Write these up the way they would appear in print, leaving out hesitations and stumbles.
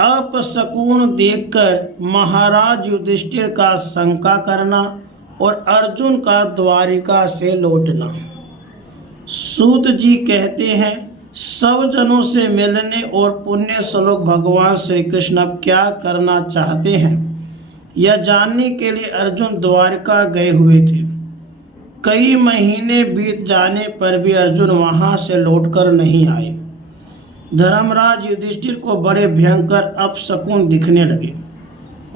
अपशकुन देखकर महाराज युधिष्ठिर का शंका करना और अर्जुन का द्वारिका से लौटना। सूत जी कहते हैं, सब जनों से मिलने और पुण्य श्लोक भगवान श्री कृष्ण अब क्या करना चाहते हैं यह जानने के लिए अर्जुन द्वारिका गए हुए थे। कई महीने बीत जाने पर भी अर्जुन वहां से लौटकर नहीं आए। धर्मराज युधिष्ठिर को बड़े भयंकर अपशकुन दिखने लगे।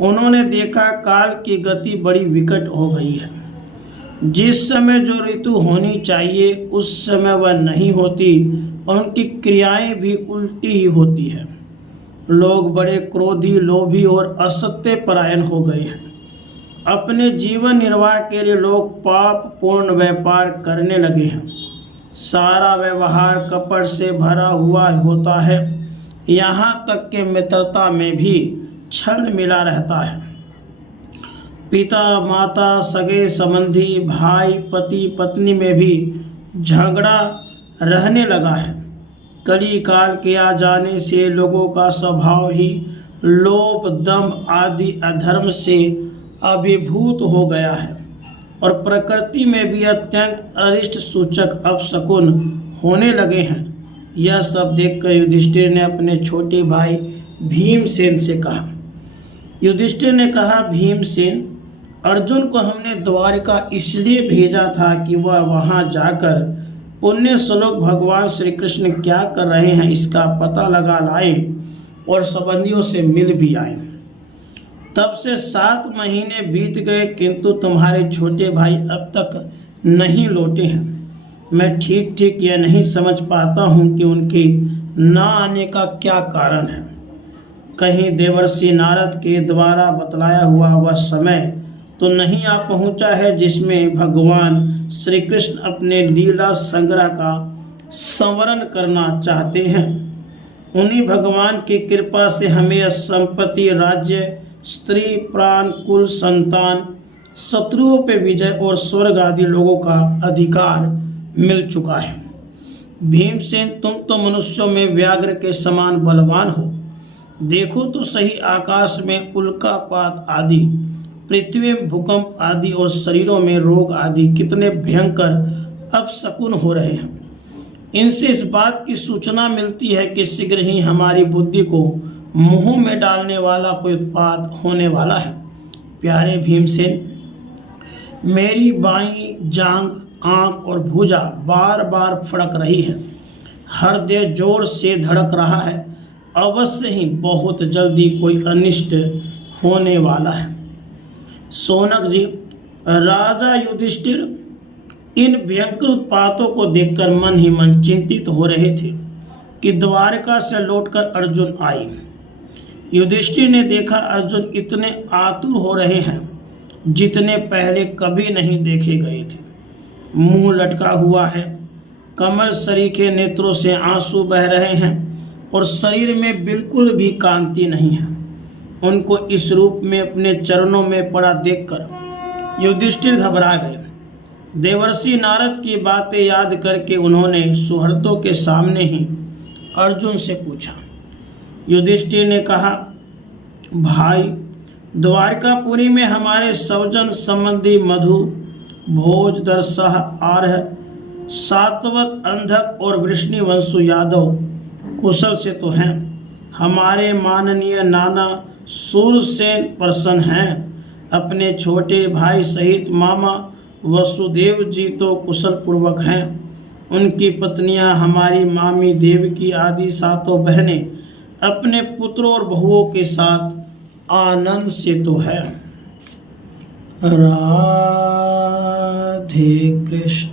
उन्होंने देखा काल की गति बड़ी विकट हो गई है। जिस समय जो ऋतु होनी चाहिए उस समय वह नहीं होती और उनकी क्रियाएं भी उल्टी ही होती है। लोग बड़े क्रोधी, लोभी और असत्य परायण हो गए हैं। अपने जीवन निर्वाह के लिए लोग पाप पूर्ण व्यापार करने लगे हैं। सारा व्यवहार कपट से भरा हुआ होता है। यहाँ तक कि मित्रता में भी छल मिला रहता है। पिता माता, सगे संबंधी, भाई, पति पत्नी में भी झगड़ा रहने लगा है। कली काल के आ जाने से लोगों का स्वभाव ही लोभ, दंभ आदि अधर्म से अभिभूत हो गया है और प्रकृति में भी अत्यंत अरिष्ट सूचक अपशकुन होने लगे हैं। यह सब देखकर युधिष्ठिर ने अपने छोटे भाई भीमसेन से कहा। युधिष्ठिर ने कहा, भीमसेन, अर्जुन को हमने द्वारिका इसलिए भेजा था कि वह वहां जाकर पुण्य श्लोक भगवान श्री कृष्ण क्या कर रहे हैं इसका पता लगा लाए और संबंधियों से मिल भी आए। तब से 7 महीने बीत गए किंतु तुम्हारे छोटे भाई अब तक नहीं लौटे हैं। मैं ठीक ठीक यह नहीं समझ पाता हूँ कि उनके न आने का क्या कारण है। कहीं देवर्षि नारद के द्वारा बतलाया हुआ वह समय तो नहीं आ पहुँचा है जिसमें भगवान श्री कृष्ण अपने लीला संग्रह का संवरण करना चाहते हैं। उन्हीं भगवान की कृपा से हमें संपत्ति, राज्य, स्त्री, प्राण, कुल, संतान, शत्रुओं पे विजय और स्वर्ग आदि लोगों का अधिकार मिल चुका है। भीमसेन, तुम तो मनुष्यों में व्याघ्र के समान बलवान हो। देखो तो सही, आकाश में उल्कापात आदि, पृथ्वी में भूकंप आदि और शरीरों में रोग आदि कितने भयंकर अपशकुन हो रहे हैं। इनसे इस बात की सूचना मिलती है कि शीघ्र ही हमारी बुद्धि को मुंह में डालने वाला कोई उत्पात होने वाला है। प्यारे भीमसेन, मेरी बाईं जांघ, आंख और भुजा बार बार फड़क रही है। हृदय जोर से धड़क रहा है। अवश्य ही बहुत जल्दी कोई अनिष्ट होने वाला है। सोनक जी, राजा युधिष्ठिर इन भयंकर उत्पातों को देखकर मन ही मन चिंतित हो रहे थे कि द्वारका से लौटकर अर्जुन आए। युधिष्ठिर ने देखा अर्जुन इतने आतुर हो रहे हैं जितने पहले कभी नहीं देखे गए थे। मुंह लटका हुआ है, कमर सरीखे नेत्रों से आंसू बह रहे हैं और शरीर में बिल्कुल भी कांति नहीं है। उनको इस रूप में अपने चरणों में पड़ा देखकर युधिष्ठिर घबरा गए। देवर्षि नारद की बातें याद करके उन्होंने सुहृदों के सामने ही अर्जुन से पूछा। युधिष्ठिर ने कहा, भाई, द्वारकापुरी में हमारे सौजन संबंधी मधु, भोज, दरसह, आर्ह, सातवत, अंधक और वृष्णिवंशु यादव कुशल से तो हैं। हमारे माननीय नाना सूरसेन प्रसन्न हैं। अपने छोटे भाई सहित मामा वसुदेव जी तो कुशल पूर्वक हैं। उनकी पत्नियां हमारी मामी देवकी आदि 7 बहनें अपने पुत्रों और बहुओं के साथ आनंद से तो है। राधे कृष्ण।